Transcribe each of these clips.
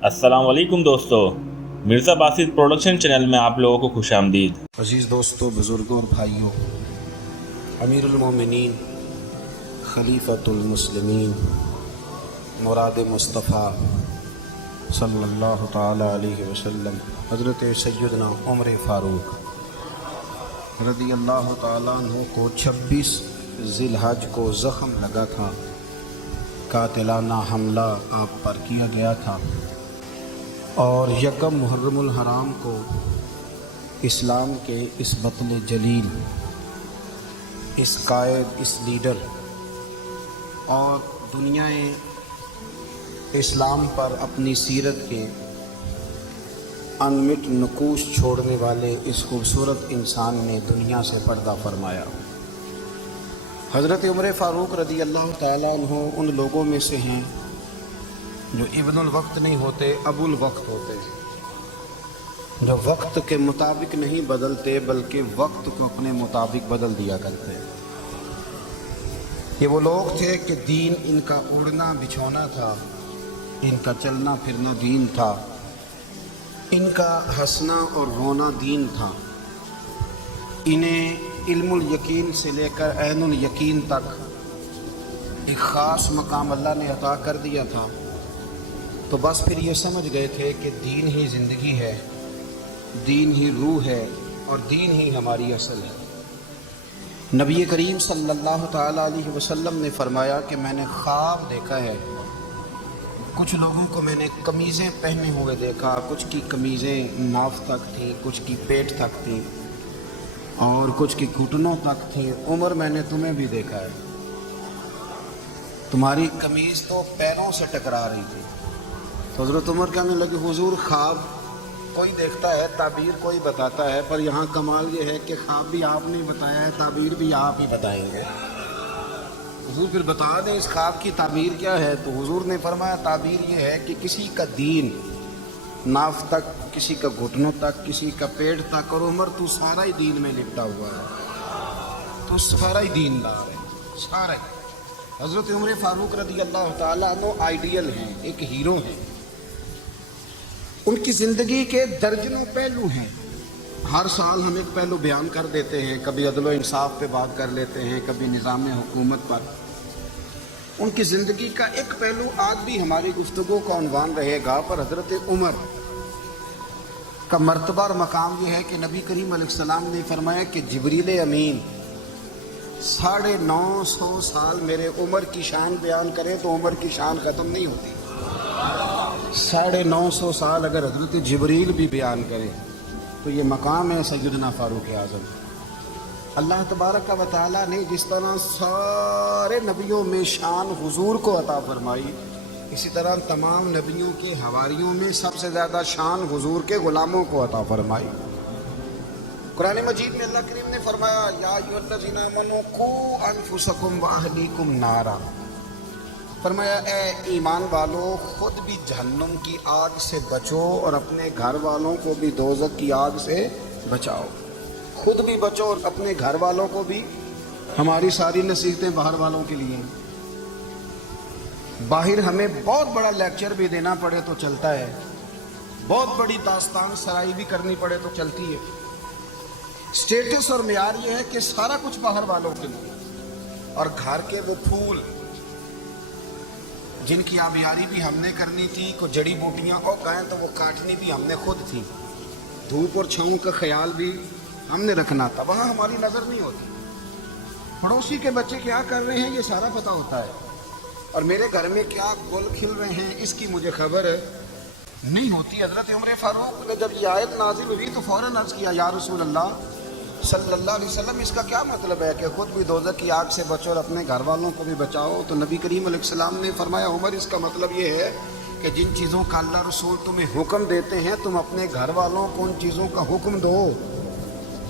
السلام علیکم دوستو، مرزا باسط پروڈکشن چینل میں آپ لوگوں کو خوش آمدید۔ عزیز دوستو، بزرگوں اور بھائیوں، امیر المومنین، خلیفۃ المسلمین، مراد مصطفیٰ صلی اللہ تعالیٰ علیہ وسلم حضرت سیدنا عمر فاروق رضی اللہ تعالیٰ عنہ کو 26 ذی الحج کو زخم لگا تھا، قاتلانہ حملہ آپ پر کیا گیا تھا، اور یکم محرم الحرام کو اسلام کے اس بطل جلیل، اس قائد، اس لیڈر اور دنیا اسلام پر اپنی سیرت کے انمٹ نقوش چھوڑنے والے اس خوبصورت انسان نے دنیا سے پردہ فرمایا۔ حضرت عمر فاروق رضی اللہ تعالیٰ عنہ ان لوگوں میں سے ہیں جو ابن الوقت نہیں ہوتے، ابو الوقت ہوتے ہیں، جو وقت کے مطابق نہیں بدلتے بلکہ وقت کو اپنے مطابق بدل دیا کرتے ہیں۔ یہ وہ لوگ تھے کہ دین ان کا اڑنا بچھونا تھا، ان کا چلنا پھرنا دین تھا، ان کا ہنسنا اور رونا دین تھا۔ انہیں علم الیقین سے لے کر عین الیقین تک ایک خاص مقام اللہ نے عطا کر دیا تھا، تو بس پھر یہ سمجھ گئے تھے کہ دین ہی زندگی ہے، دین ہی روح ہے، اور دین ہی ہماری اصل ہے۔ نبی کریم صلی اللہ تعالیٰ علیہ وسلم نے فرمایا کہ میں نے خواب دیکھا ہے، کچھ لوگوں کو میں نے قمیضیں پہنے ہوئے دیکھا، کچھ کی قمیضیں ناف تک تھیں، کچھ کی پیٹ تک تھیں، اور کچھ کی گھٹنوں تک تھیں۔ عمر، میں نے تمہیں بھی دیکھا ہے، تمہاری قمیض تو پیروں سے ٹکرا رہی تھی۔ تو حضرت عمر کہنے لگے، حضور خواب کوئی دیکھتا ہے، تعبیر کوئی بتاتا ہے، پر یہاں کمال یہ ہے کہ خواب بھی آپ نے بتایا ہے، تعبیر بھی آپ ہی بتائیں گے۔ حضور پھر بتا دیں اس خواب کی تعبیر کیا ہے؟ تو حضور نے فرمایا تعبیر یہ ہے کہ کسی کا دین ناف تک، کسی کا گھٹنوں تک، کسی کا پیٹ تک، اور عمر تو سارا ہی دین میں لپٹا ہوا ہے، تو سارا ہی دیندار ہے، سارا ہی۔ حضرت عمر فاروق رضی اللہ تعالیٰ عنہ آئیڈیل ہیں، ایک ہیرو ہیں۔ ان کی زندگی کے درجنوں پہلو ہیں، ہر سال ہم ایک پہلو بیان کر دیتے ہیں، کبھی عدل و انصاف پہ بات کر لیتے ہیں، کبھی نظام حکومت پر۔ ان کی زندگی کا ایک پہلو آج بھی ہماری گفتگو کا عنوان رہے گا، پر حضرت عمر کا مرتبہ اور مقام یہ ہے کہ نبی کریم علیہ السلام نے فرمایا کہ جبریل امین 950 سال میرے عمر کی شان بیان کریں تو عمر کی شان ختم نہیں ہوتی۔ 950 سال اگر حضرت جبریل بھی بیان کرے تو یہ مقام ہے سیدنا فاروق اعظم۔ اللہ تبارک و تعالیٰ نے جس طرح سارے نبیوں میں شان حضور کو عطا فرمائی، اسی طرح تمام نبیوں کے حواریوں میں سب سے زیادہ شان حضور کے غلاموں کو عطا فرمائی۔ قرآن مجید میں اللہ کریم نے فرمایا، یا ایھا الذین آمنوا قوا انفسکم واہلیکم نارا، فرمایا اے ایمان والو، خود بھی جہنم کی آگ سے بچو اور اپنے گھر والوں کو بھی دوزخ کی آگ سے بچاؤ۔ خود بھی بچو اور اپنے گھر والوں کو بھی۔ ہماری ساری نصیحتیں باہر والوں کے لیے ہیں۔ باہر ہمیں بہت بڑا لیکچر بھی دینا پڑے تو چلتا ہے، بہت بڑی داستان سرائی بھی کرنی پڑے تو چلتی ہے۔ سٹیٹس اور معیار یہ ہے کہ سارا کچھ باہر والوں کے لیے، اور گھر کے وہ پھول جن کی آبیاری بھی ہم نے کرنی تھی، کو جڑی بوٹیاں اور گائیں تو وہ کاٹنی بھی ہم نے خود تھی، دھوپ اور چھاؤں کا خیال بھی ہم نے رکھنا تھا، وہاں ہماری نظر نہیں ہوتی۔ پڑوسی کے بچے کیا کر رہے ہیں یہ سارا پتہ ہوتا ہے، اور میرے گھر میں کیا گل کھل رہے ہیں اس کی مجھے خبر نہیں ہوتی۔ حضرت عمر فاروق نے جب یہ آیت نازل ہوئی تو فوراً عرض کیا، یا رسول اللہ صلی اللہ علیہ وسلم، اس کا کیا مطلب ہے کہ خود بھی دوزخ کی آگ سے بچو اور اپنے گھر والوں کو بھی بچاؤ؟ تو نبی کریم علیہ السلام نے فرمایا، عمر اس کا مطلب یہ ہے کہ جن چیزوں کا اللہ رسول تمہیں حکم دیتے ہیں تم اپنے گھر والوں کو ان چیزوں کا حکم دو،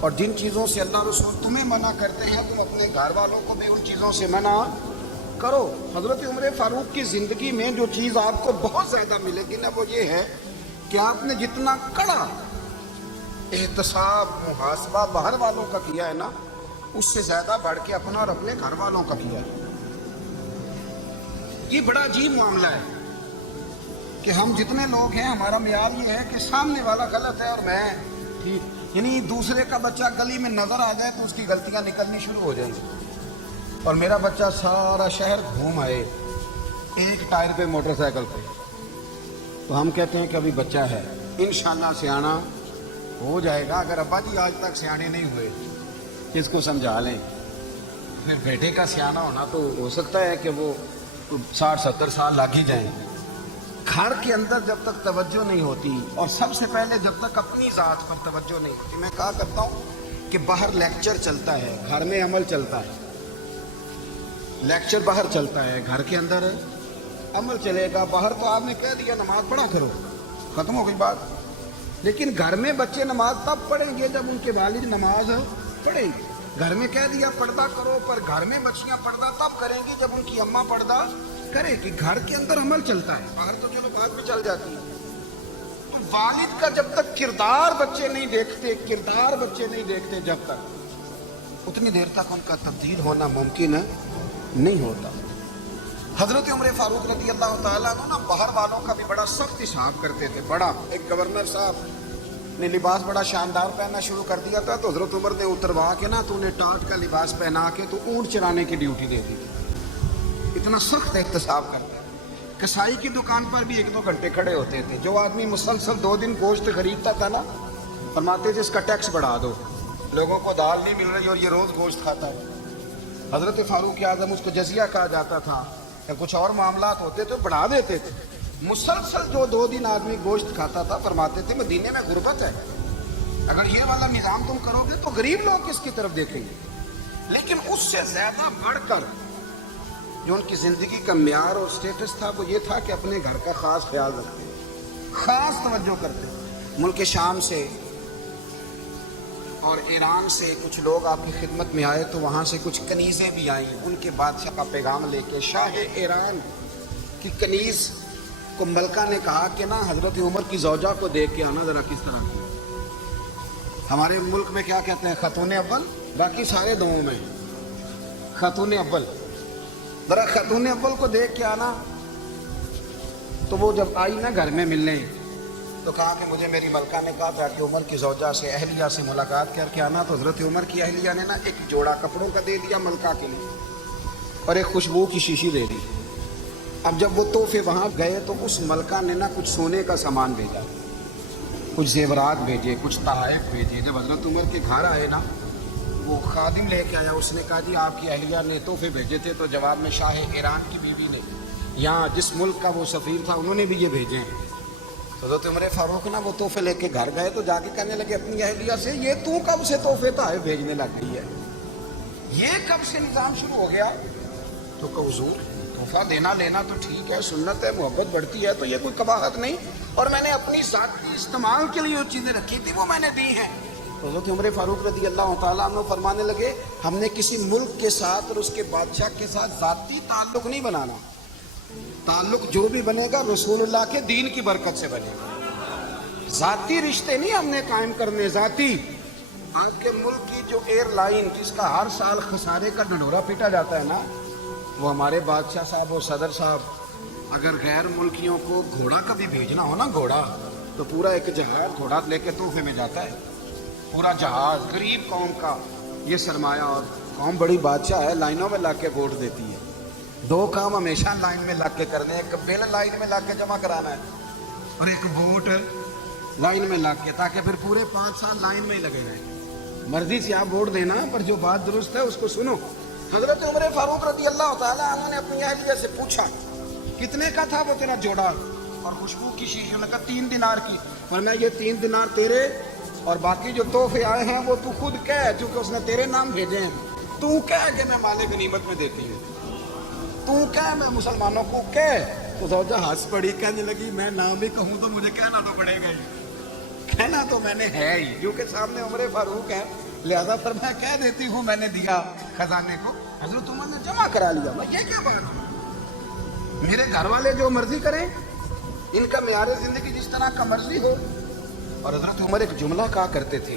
اور جن چیزوں سے اللہ رسول تمہیں منع کرتے ہیں تم اپنے گھر والوں کو بھی ان چیزوں سے منع کرو۔ حضرت عمر فاروق کی زندگی میں جو چیز آپ کو بہت زیادہ ملے گی نا، وہ یہ ہے کہ آپ نے جتنا کڑا احتساب محاسبہ باہر والوں کا کیا ہے نا، اس سے زیادہ بڑھ کے اپنا اور اپنے گھر والوں کا کیا ہے۔ یہ بڑا عجیب معاملہ ہے کہ ہم جتنے لوگ ہیں ہمارا معیار یہ ہے کہ سامنے والا غلط ہے اور میں ٹھیک، یعنی دوسرے کا بچہ گلی میں نظر آ جائے تو اس کی غلطیاں نکلنی شروع ہو جائیں گی، اور میرا بچہ سارا شہر گھوم آئے ایک ٹائر پہ موٹر سائیکل پہ، تو ہم کہتے ہیں کہ ابھی بچہ ہے، انشاءاللہ سیانا ہو جائے گا۔ اگر ابا جی آج تک سیانے نہیں ہوئے اس کو سمجھا لیں، پھر بیٹے کا سیانا ہونا تو ہو سکتا ہے کہ وہ 60-70 سال لگ ہی جائیں۔ گھر کے اندر جب تک توجہ نہیں ہوتی، اور سب سے پہلے جب تک اپنی ذات پر توجہ نہیں ہوتی، میں کہا کرتا ہوں کہ باہر لیکچر چلتا ہے، گھر میں عمل چلتا ہے۔ لیکچر باہر چلتا ہے، گھر کے اندر عمل چلے گا۔ باہر تو آپ نے کہہ دیا نماز پڑھا کرو، ختم ہو گئی بات، لیکن گھر میں بچے نماز تب پڑھیں گے جب ان کے والد نماز پڑھیں گے۔ گھر میں کہہ دیا پردہ کرو، پر گھر میں بچیاں پردہ تب کریں گی جب ان کی اماں پردہ کرے گی۔ گھر کے اندر عمل چلتا ہے، باہر تو چلو بعد میں چل جاتی ہے۔ والد کا جب تک کردار بچے نہیں دیکھتے جب تک، اتنی دیر تک ان کا تبدیل ہونا ممکن نہیں ہوتا۔ حضرت عمر فاروق رضی اللہ تعالیٰ عنہ نا باہر والوں کا بھی بڑا سخت حساب کرتے تھے۔ بڑا ایک گورنر صاحب نے لباس بڑا شاندار پہننا شروع کر دیا تھا، تو حضرت عمر نے اتروا کے نا تو انہیں ٹاٹ کا لباس پہنا کے تو اونٹ چرانے کی ڈیوٹی دے دی تھی۔ اتنا سخت احتساب کرتے۔ کسائی کی دکان پر بھی 1-2 گھنٹے کھڑے ہوتے تھے۔ جو آدمی مسلسل 2 دن گوشت خریدتا تھا نا، فرماتے تھے اس کا ٹیکس بڑھا دو، لوگوں کو دال نہیں مل رہی اور یہ روز گوشت کھاتا ہے۔ حضرت فاروق اعظم، اس کو جزیہ کہا جاتا تھا، یا کچھ اور معاملات ہوتے تو بڑھا دیتے تھے۔ مسلسل جو 2 دن آدمی گوشت کھاتا تھا، فرماتے تھے مدینے میں غربت ہے، اگر یہ والا نظام تم کرو گے تو غریب لوگ کس کی طرف دیکھیں گے۔ لیکن اس سے زیادہ بڑھ کر جو ان کی زندگی کا معیار اور سٹیٹس تھا وہ یہ تھا کہ اپنے گھر کا خاص خیال رکھتے، خاص توجہ کرتے۔ ملک شام سے اور ایران سے کچھ لوگ آپ کی خدمت میں آئے، تو وہاں سے کچھ کنیزیں بھی آئیں ان کے بادشاہ کا پیغام لے کے۔ شاہ ایران کی کنیز کو ملکہ نے کہا کہ نا حضرت عمر کی زوجہ کو دیکھ کے آنا ذرا کس طرح کی۔ ہمارے ملک میں کیا کہتے ہیں، خاتون اول، باقی سارے دونوں میں خاتون اول، ذرا خاتون اول کو دیکھ کے آنا۔ تو وہ جب آئی نا گھر میں ملنے، تو کہا کہ مجھے میری ملکہ نے کہا تھا کہ عمر کی زوجہ سے، اہلیہ سے ملاقات کر کے آنا۔ تو حضرت عمر کی اہلیہ نے نا ایک جوڑا کپڑوں کا دے دیا ملکہ کے لیے، اور ایک خوشبو کی شیشی دے دی۔ اب جب وہ تحفے وہاں گئے تو اس ملکہ نے نا کچھ سونے کا سامان بھیجا، کچھ زیورات بھیجے، کچھ تحائف بھیجے۔ جب حضرت عمر کے گھر آئے نا، وہ خادم لے کے آیا، اس نے کہا جی آپ کی اہلیہ نے تحفے بھیجے تھے۔ تو جواب میں شاہ ایران کی بیوی نے، یہاں جس ملک کا وہ سفیر تھا، انہوں نے بھی یہ بھیجے ہیں۔ تو حضرت عمر فاروق نا وہ تحفے لے کے گھر گئے، تو جا کے کہنے لگے اپنی اہلیہ سے، یہ تو کب سے تحفے تحائف بھیجنے لگ گئی ہے، یہ کب سے نظام شروع ہو گیا؟ تو کہ حضور تحفہ دینا لینا تو ٹھیک ہے، سنت ہے، محبت بڑھتی ہے، تو یہ کوئی قباحت نہیں، اور میں نے اپنی ذاتی استعمال کے لیے جو چیزیں رکھی تھی وہ میں نے دی ہیں۔ تو حضرت عمر فاروق رضی اللہ تعالیٰ عنہ فرمانے لگے، ہم نے کسی ملک کے ساتھ اور اس کے بادشاہ کے ساتھ ذاتی تعلق نہیں بنانا، تعلق جو بھی بنے گا رسول اللہ کے دین کی برکت سے بنے گا۔ ذاتی رشتے نہیں ہم نے قائم کرنے، ذاتی۔ آپ کے ملک کی جو ایئر لائن جس کا ہر سال خسارے کا ڈنڈورا پیٹا جاتا ہے نا، وہ ہمارے بادشاہ صاحب اور صدر صاحب اگر غیر ملکیوں کو گھوڑا کبھی بھیجنا ہو نا، گھوڑا، تو پورا ایک جہاز گھوڑا لے کے تحفے میں جاتا ہے، پورا جہاز غریب قوم کا یہ سرمایہ، اور قوم بڑی بادشاہ ہے، لائنوں میں لگ کے ووٹ دیتی ہے۔ 2 کام ہمیشہ لائن میں لگ کے کرنے، ایک بل لائن میں لگ کے جمع کرانا ہے، اور ایک ووٹ لائن میں لگ کے، تاکہ پھر پورے 5 سال لائن میں ہی لگے رہیں۔ مرضی سے آپ ووٹ دینا، پر جو بات درست ہے اس کو سنو۔ حضرت عمر فاروق رضی اللہ تعالیٰ عنہ نے اپنی اہلیہ سے پوچھا کتنے کا تھا وہ تیرا جوڑا اور خوشبو کی شیشی؟ نے کہا 3 دینار کی۔ ورنہ یہ 3 دینار تیرے، اور باقی جو تحفے آئے ہیں وہ تو خود کہہ، چونکہ اس نے تیرے نام بھیجے ہیں، تو کہہ کہ میں مال غنیمت میں دیتی ہوں، تو کہہ میں مسلمانوں کو کہہ۔ تو زوجہ ہنس پڑی، کہنے لگی میں نام بھی کہوں تو مجھے کہنا تو پڑے گا ہی، کہنا تو میں نے ہے ہی، کیونکہ سامنے عمر فاروق ہے، لہذا فرمایا کہہ دیتی ہوں میں نے دیا خزانے کو۔ حضرت عمر نے جمع کرا لیا۔ میں یہ کیا بات ہے، میرے گھر والے جو مرضی کریں، ان کا معیار زندگی جس طرح کا مرضی ہو۔ اور حضرت عمر ایک جملہ کہا کرتے تھے،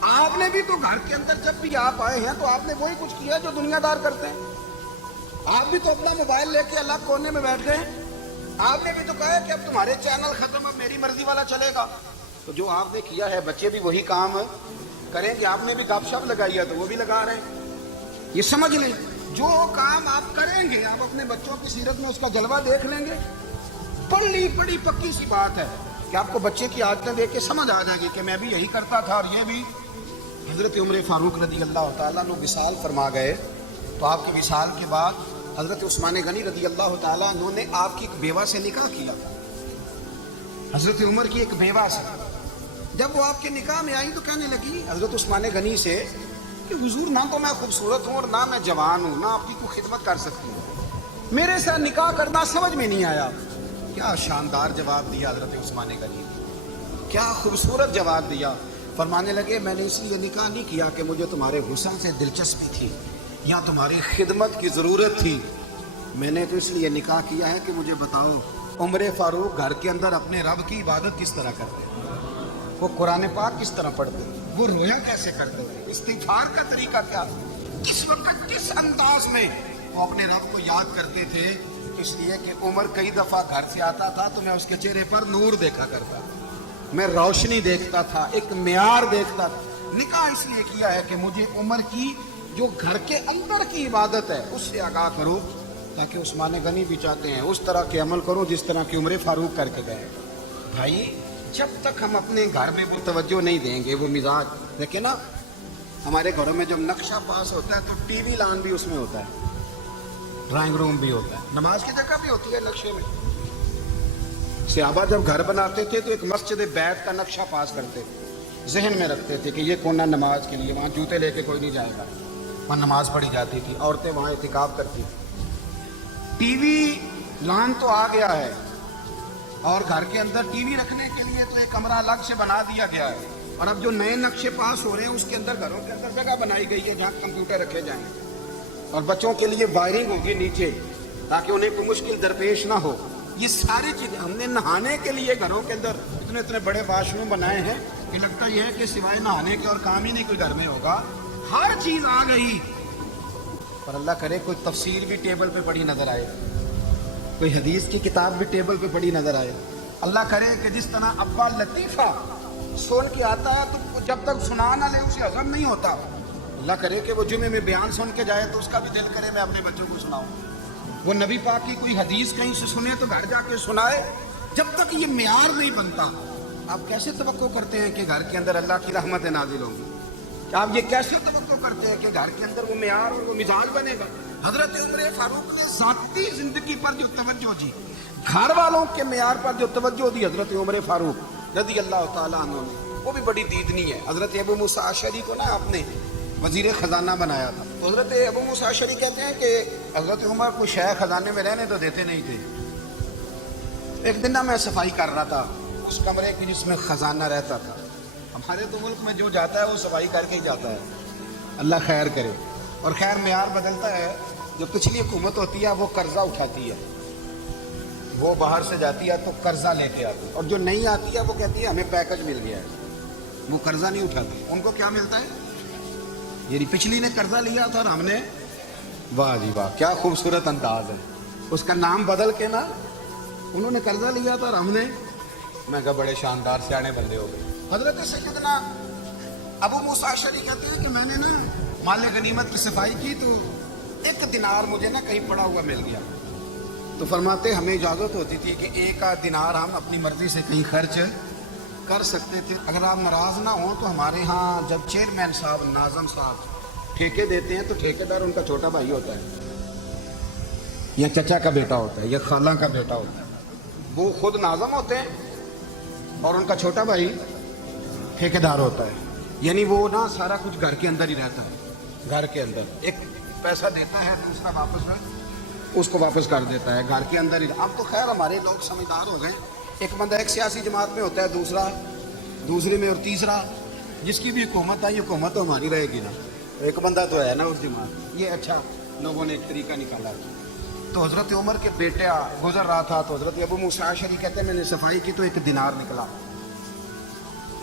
آپ نے بھی تو گھر کے اندر جب بھی آپ آئے ہیں تو آپ نے وہی کچھ کیا جو دنیا دار کرتے ہیں. آپ بھی تو اپنا موبائل لے کے الگ کونے میں بیٹھ گئے. آپ نے بھی تو کہا ہے کہ اب تمہارے چینل ختم, اب میری مرضی والا چلے گا. تو جو آپ نے کیا ہے بچے بھی وہی کام کریں گے. آپ نے بھی گپ شپ لگائی ہے تو وہ بھی لگا رہے ہیں. یہ سمجھ لیں, جو کام آپ کریں گے آپ اپنے بچوں کی سیرت میں اس کا جلوہ دیکھ لیں گے. بڑی پکی سی بات ہے کہ آپ کو بچے کی عادتیں دیکھ کے سمجھ آ جائے گی کہ میں بھی یہی کرتا تھا. اور یہ بھی حضرت عمر فاروق رضی اللہ تعالیٰ عنہ وصال فرما گئے تو آپ کے وصال کے بعد حضرت عثمان غنی رضی اللہ تعالیٰ عنہ نے آپ کی ایک بیوہ سے نکاح کیا. حضرت عمر کی ایک بیوہ سے جب وہ آپ کے نکاح میں آئی تو کہنے لگی حضرت عثمان غنی سے کہ حضور نہ تو میں خوبصورت ہوں اور نہ میں جوان ہوں, نہ آپ کی کوئی خدمت کر سکتی ہوں, میرے سے نکاح کرنا سمجھ میں نہیں آیا. کیا شاندار جواب دیا حضرت عثمان غنی نے, کیا خوبصورت جواب دیا. فرمانے لگے میں نے اس لیے نکاح نہیں کیا کہ مجھے تمہارے حسن سے دلچسپی تھی یا تمہاری خدمت کی ضرورت تھی. میں نے تو اس لیے نکاح کیا ہے کہ مجھے بتاؤ عمر فاروق گھر کے اندر اپنے رب کی عبادت کس طرح کرتے, وہ قرآن پاک کس طرح پڑھتے, وہ رویا کیسے کرتے تھے, استغفار کا طریقہ کیا, کس وقت کس انداز میں وہ اپنے رب کو یاد کرتے تھے. اس لیے کہ عمر کئی دفعہ گھر سے آتا تھا تو میں اس کے چہرے پر نور دیکھا کرتا, میں روشنی دیکھتا تھا, ایک معیار دیکھتا تھا. نکاح اس لیے کیا ہے کہ مجھے عمر کی جو گھر کے اندر کی عبادت ہے اس سے آگاہ کرو, تاکہ عثمان غنی بھی چاہتے ہیں اس طرح کے عمل کرو جس طرح کی عمر فاروق کر کے گئے. بھائی جب تک ہم اپنے گھر میں وہ توجہ نہیں دیں گے, وہ مزاج دیکھیں نا, ہمارے گھروں میں جب نقشہ پاس ہوتا ہے تو ٹی وی لان بھی اس میں ہوتا ہے, ڈرائنگ روم بھی ہوتا ہے, نماز کی جگہ بھی ہوتی ہے نقشے میں. صحابہ جب گھر بناتے تھے تو ایک مسجد بیت کا نقشہ پاس کرتے تھے, ذہن میں رکھتے تھے کہ یہ کونا نماز کے لیے, وہاں جوتے لے کے کوئی نہیں جائے گا, وہاں نماز پڑھی جاتی تھی, عورتیں وہاں اعتکاف کرتی تھیں. ٹی وی لان تو آ گیا ہے اور گھر کے اندر ٹی وی رکھنے کے لیے تو ایک کمرہ الگ سے بنا دیا گیا ہے. اور اب جو نئے نقشے پاس ہو رہے ہیں اس کے اندر گھروں کے اندر جگہ بنائی گئی ہے جہاں کمپیوٹر رکھے جائیں گے, اور بچوں کے لیے وائرنگ ہوگی نیچے تاکہ انہیں کوئی مشکل درپیش نہ ہو. یہ ساری چیزیں ہم نے نہانے کے لیے گھروں کے اندر اتنے بڑے واش روم بنائے ہیں کہ لگتا یہ ہے کہ سوائے نہانے کے اور کام ہی نہیں کوئی گھر میں ہوگا. ہر چیز آ گئی, پر اللہ کرے کوئی تفسیر بھی ٹیبل پہ پڑی نظر آئے, کوئی حدیث کی کتاب بھی ٹیبل پہ پڑی نظر آئے. اللہ کرے کہ جس طرح ابا لطیفہ سن کے آتا ہے تو جب تک سنا نہ لے اسے ہضم نہیں ہوتا. اللہ کرے کہ وہ جمعے میں بیان سن کے جائے تو اس کا بھی دل کرے میں اپنے بچوں کو سناؤں. وہ نبی پاک کی کوئی حدیث کہیں سے سنے تو گھر جا کے سنائے. جب تک یہ معیار نہیں بنتا آپ کیسے توقع کرتے ہیں کہ گھر کے اندر اللہ کی رحمتیں نازل ہوں گی؟ آپ یہ کیسے توقع کرتے ہیں کہ گھر کے اندر وہ معیار اور وہ مزاج بنے گا؟ حضرت عمر فاروق نے ذاتی زندگی پر جو توجہ دی, گھر والوں کے معیار پر جو توجہ دی حضرت عمر فاروق رضی اللہ تعالیٰ عنہ نے, وہ بھی بڑی دیدنی ہے. حضرت ابو موسیٰ اشعری کو نا آپ نے وزیر خزانہ بنایا تھا, تو حضرت ابو موسیٰ اشعری کہتے ہیں کہ حضرت عمر کو شیخ خزانے میں رہنے تو دیتے نہیں تھے. ایک دن میں صفائی کر رہا تھا اس کمرے کی جس میں خزانہ رہتا تھا. ہمارے تو ملک میں جو جاتا ہے وہ صفائی کر کے ہی جاتا ہے, اللہ خیر کرے. اور خیر معیار بدلتا ہے. جو پچھلی حکومت ہوتی ہے وہ قرضہ اٹھاتی ہے, وہ باہر سے جاتی ہے تو قرضہ لے کے آتی ہے, اور جو نہیں آتی ہے وہ کہتی ہے ہمیں پیکج مل گیا ہے, وہ قرضہ نہیں اٹھاتی. ان کو کیا ملتا ہے؟ یعنی پچھلی نے قرضہ لیا تھا اور ہم نے, واہ جی واہ کیا خوبصورت انداز ہے, اس کا نام بدل کے نا انہوں نے قرضہ لیا تھا اور ہم نے, میں کہا بڑے شاندار سیانے بندے ہو گئے. حضرت سیدنا ابو موسیٰ اشعری کہتے ہیں کہ میں نے نا مال غنیمت کی صفائی کی تو ایک دینار مجھے نا کہیں پڑا ہوا مل گیا. تو فرماتے ہمیں اجازت ہوتی تھی کہ ایک آدھ دینار ہم اپنی مرضی سے کہیں خرچ کر سکتے تھے. اگر آپ ناراض نہ ہوں تو ہمارے ہاں جب چیئرمین صاحب ناظم صاحب ٹھیکے دیتے ہیں تو ٹھیکیدار ان کا چھوٹا بھائی ہوتا ہے یا چچا کا بیٹا ہوتا ہے یا خالہ کا بیٹا ہوتا ہے. وہ خود ناظم ہوتے ہیں اور ان کا چھوٹا بھائی ٹھیکیدار ہوتا ہے. یعنی وہ نا سارا کچھ گھر کے اندر ہی رہتا ہے, گھر کے اندر ایک پیسہ دیتا ہے دوسرا واپس اس کو واپس کر دیتا ہے, گھر کے اندر ہی. اب تو خیر ہمارے لوگ سمجھدار ہو گئے, ایک بندہ ایک سیاسی جماعت میں ہوتا ہے, دوسرا دوسرے میں, اور تیسرا جس کی بھی حکومت ہے یہ حکومت تو ہماری رہے گی نا, ایک بندہ تو ہے نا اس جماعت. یہ اچھا لوگوں نے ایک طریقہ نکالا. تو حضرت عمر کے بیٹا گزر رہا تھا تو حضرت ابو موسیٰ اشعری کہتے ہیں میں نے صفائی کی تو ایک دینار نکلا.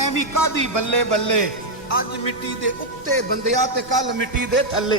ਐਵੇਂ ਕਾਦੀ ਬੱਲੇ ਬੱਲੇ ਅੱਜ ਮਿੱਟੀ ਦੇ ਉੱਤੇ ਬੰਦਿਆ ਤੇ ਕੱਲ ਮਿੱਟੀ ਦੇ ਥੱਲੇ,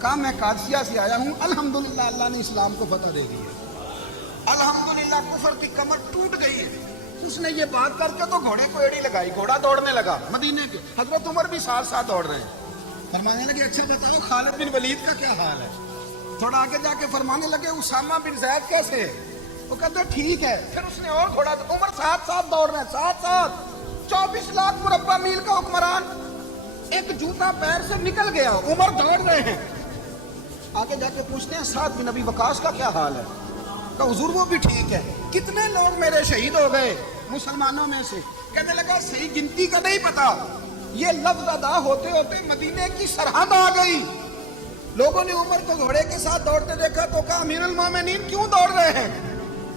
کہا میں قادسیہ سے آیا ہوں، الحمدللہ اللہ نے اسلام کو فتح دے دی ہے، الحمدللہ کفر کی کمر ٹوٹ گئی ہے۔ اس نے یہ بات کر کے تو گھوڑے کو ایڑی لگائی، گھوڑا دوڑنے لگا مدینے کے، حضرت عمر بھی ساتھ ساتھ دوڑ رہے ہیں۔ فرمانے لگے اچھا بتاؤ خالد بن ولید کا کیا حال ہے؟ تھوڑا آگے جا کے فرمانے لگے اسامہ بن زید کیسے ہے؟ وہ کہتے ٹھیک ہے۔ پھر اس نے اور گھوڑا، عمر ساتھ ساتھ دوڑ رہے ہیں، ساتھ ساتھ 24 لاکھ مربع میل کا حکمران، ایک جوتا پیر سے نکل گیا، عمر دوڑ رہے ہیں۔ آگے جا کے پوچھتے ہیں سعد بن ابی وقاص کا کیا حال ہے؟ کہ حضور وہ بھی ٹھیک ہے۔ کتنے لوگ میرے شہید ہو گئے مسلمانوں میں سے؟ کہنے لگا صحیح گنتی کا نہیں پتا، یہ لفظ ادا ہوتے ہوتے مدینے کی سرحد آ گئی۔ لوگوں نے عمر کو گھوڑے کے ساتھ دوڑتے دیکھا تو کہا امیر المومنین کیوں دوڑ رہے ہیں؟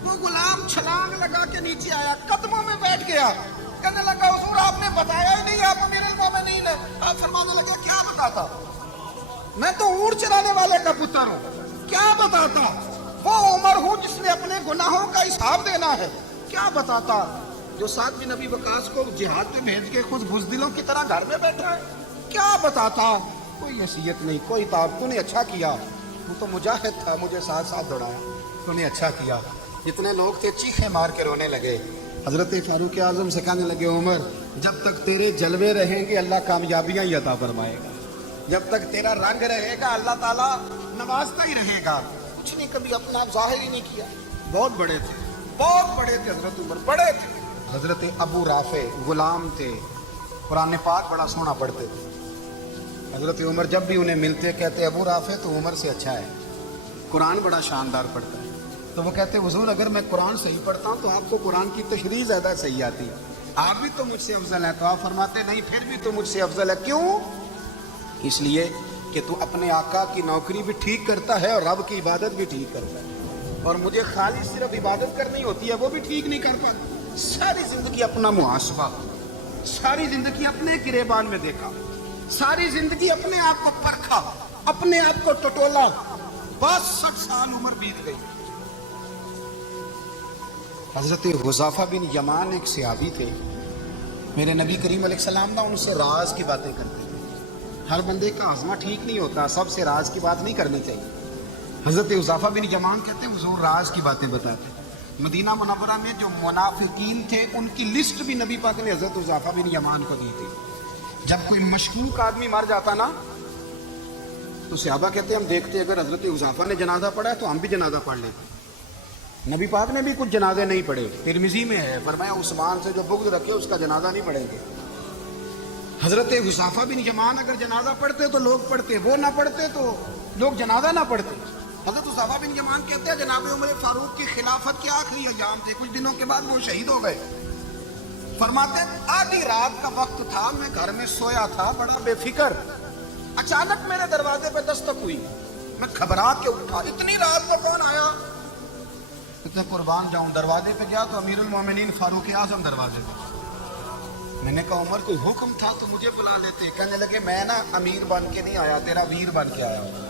وہ غلام چھلانگ لگا کے نیچے آیا، قدموں میں بیٹھ گیا، کہنے لگا حضور آپ نے بتایا ہی نہیں آپ امیر المومنین ہیں۔ آپ فرمانے لگے کیا بتاتا، میں تو اونٹ چلانے والے کا پتر ہوں، کیا بتاتا؟ وہ عمر ہوں جس نے اپنے گناہوں کا حساب دینا ہے، کیا بتاتا؟ جو سعد بن ابی وقاص کو جہاد پہ بھیج کے خود بزدلوں کی طرح گھر میں بیٹھا ہے، کیا بتاتا؟ کوئی حیثیت نہیں، کوئی تاب، تو نے اچھا کیا، وہ تو مجاہد تھا، مجھے ساتھ ساتھ دوڑایا، تو نے اچھا کیا۔ جتنے لوگ تھے چیخیں مار کے رونے لگے۔ حضرت فاروق اعظم سے کہنے لگے عمر جب تک تیرے جلوے رہیں گے اللہ کامیابیاں ہی عطا فرمائے گا، جب تک تیرا رنگ رہے گا اللہ تعالیٰ نوازتا ہی رہے گا۔ کچھ نہیں کبھی اپنا آپ ظاہر ہی نہیں کیا۔ بہت بڑے تھے، بہت بڑے تھے حضرت عمر، بڑے تھے۔ حضرت ابو رافع غلام تھے، قرآن پاک بڑا سونا پڑھتے تھے۔ حضرت عمر جب بھی انہیں ملتے کہتے ابو رافع تو عمر سے اچھا ہے، قرآن بڑا شاندار پڑھتا ہے۔ تو وہ کہتے حضور اگر میں قرآن صحیح پڑھتا ہوں تو آپ کو قرآن کی تشریح زیادہ صحیح آتی، آپ بھی تو مجھ سے افضل ہے۔ تو آپ فرماتے نہیں پھر بھی تو مجھ سے افضل ہے۔ کیوں؟ اس لیے کہ تو اپنے آقا کی نوکری بھی ٹھیک کرتا ہے اور رب کی عبادت بھی ٹھیک کرتا ہے، اور مجھے خالی صرف عبادت کرنی ہوتی ہے وہ بھی ٹھیک نہیں کر پاتا۔ ساری زندگی اپنا محاسبہ، ساری زندگی اپنے گریبان میں دیکھا، ساری زندگی اپنے آپ کو پرکھا، اپنے آپ کو ٹٹولا، بس 60 سال عمر بیت گئی۔ حضرت حذیفہ بن یمان ایک صحابی تھے، میرے نبی کریم علیہ السلام ان سے راز کی باتیں کرتے تھے۔ ہر بندے کا ہضمہ ٹھیک نہیں ہوتا، سب سے راز کی بات نہیں کرنی چاہیے۔ حضرت حذیفہ بن یمان کہتے ہیں حضور راز کی باتیں بتاتے۔ مدینہ منورہ میں جو منافقین تھے ان کی لسٹ بھی نبی پاک نے حضرت حذیفہ بن یمان کو دی تھی۔ جب کوئی مشکوک آدمی مر جاتا نا تو صحابہ کہتے ہیں ہم دیکھتے اگر حضرت حذیفہ نے جنازہ پڑھا ہے تو ہم بھی جنازہ پڑھ لیتے۔ نبی پاک نے بھی کچھ جنازے نہیں پڑھے، ترمذی میں ہے، فرمایا عثمان سے جو بغض رکھے اس کا جنازہ نہیں پڑھیں گے۔ حضرت حذیفہ بن یمان اگر جنازہ پڑھتے تو لوگ پڑھتے، وہ نہ پڑھتے تو لوگ جنازہ نہ پڑھتے۔ حضرت حذیفہ بن یمان کہتے ہیں جناب عمر فاروق کی خلافت کے آخری ایام تھے، کچھ دنوں کے بعد وہ شہید ہو گئے۔ فرماتے آدھی رات کا وقت تھا، میں گھر میں سویا تھا بڑا بے فکر، اچانک میرے دروازے پہ دستک ہوئی، میں گھبرا کے اٹھا، اتنی رات میں کون آیا؟ اتنے قربان جاؤں، دروازے پہ گیا تو امیر المومنین فاروق اعظم دروازے پہ۔ میں نے کہا عمر کوئی حکم تھا تو مجھے بلا لیتے۔ کہنے لگے میں نا امیر بن کے نہیں آیا، تیرا ویر بن کے آیا ہوں۔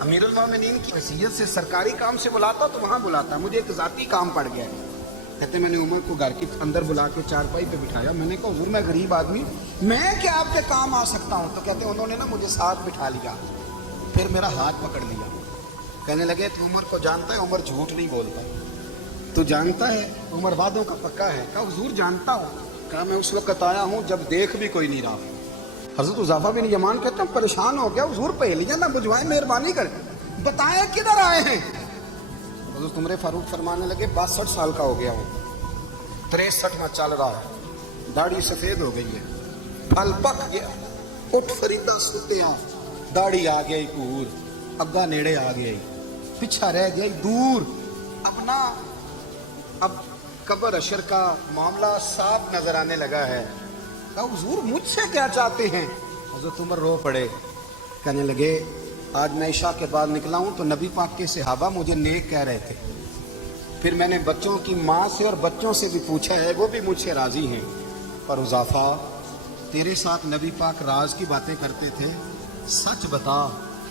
امیر المومنین کی حیثیت سے سرکاری کام سے بلاتا تو وہاں بلاتا، مجھے ایک ذاتی کام پڑ گیا ہے۔ کہتے میں نے عمر کو گھر کے اندر بلا کے چارپائی پہ بٹھایا، میں نے کہا حضور میں غریب آدمی، میں کیا آپ کے کام آ سکتا ہوں؟ تو کہتے انہوں نے نا مجھے ساتھ بٹھا لیا، پھر میرا ہاتھ پکڑ لیا، کہنے لگے تو عمر کو جانتا ہے؟ عمر جھوٹ نہیں بولتا، تو جانتا ہے عمر وعدوں کا پکا ہے؟ کہا حضور جانتا ہوں۔ کہا میں اس وقت آیا ہوں جب دیکھ بھی کوئی نہیں رہا۔ حضرت حذیفہ بن یمان کہتے ہیں پریشان ہو گیا، حضور پہلیاں نہ بجھوائیں، مہربانی کریں بتائیں کدھر آئے ہیں؟ حضرت عمر فاروق فرمانے لگے 62 سال کا ہو گیا ہوں، 63 میں چل رہا ہے، داڑھی سفید ہو گئی ہے، پھل پک گیا، اٹھ فریدہ ستیا، داڑھی آ گئی پور، اگا نیڑے آ گئی، پیچھا رہ گئی دور، اپنا اب قبر اشر کا معاملہ صاف نظر آنے لگا ہے۔ کہا حضور مجھ سے کیا چاہتے ہیں؟ حضرت عمر رو پڑے، کہنے لگے آج میں عشاء کے بعد نکلا ہوں تو نبی پاک کے صحابہ مجھے نیک کہہ رہے تھے، پھر میں نے بچوں کی ماں سے اور بچوں سے بھی پوچھا ہے، وہ بھی مجھ سے راضی ہیں، پر حذیفہ تیرے ساتھ نبی پاک راز کی باتیں کرتے تھے، سچ بتا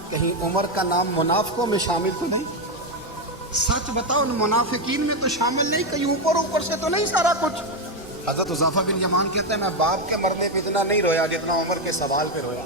کہیں عمر کا نام منافقوں میں شامل تو نہیں؟ سچ بتا ان منافقین میں تو شامل نہیں، کہیں اوپر سے تو نہیں سارا کچھ؟ حضرت حذیفہ بن یمان کہتے ہیں میں باپ کے مرنے پہ اتنا نہیں رویا جتنا عمر کے سوال پہ رویا۔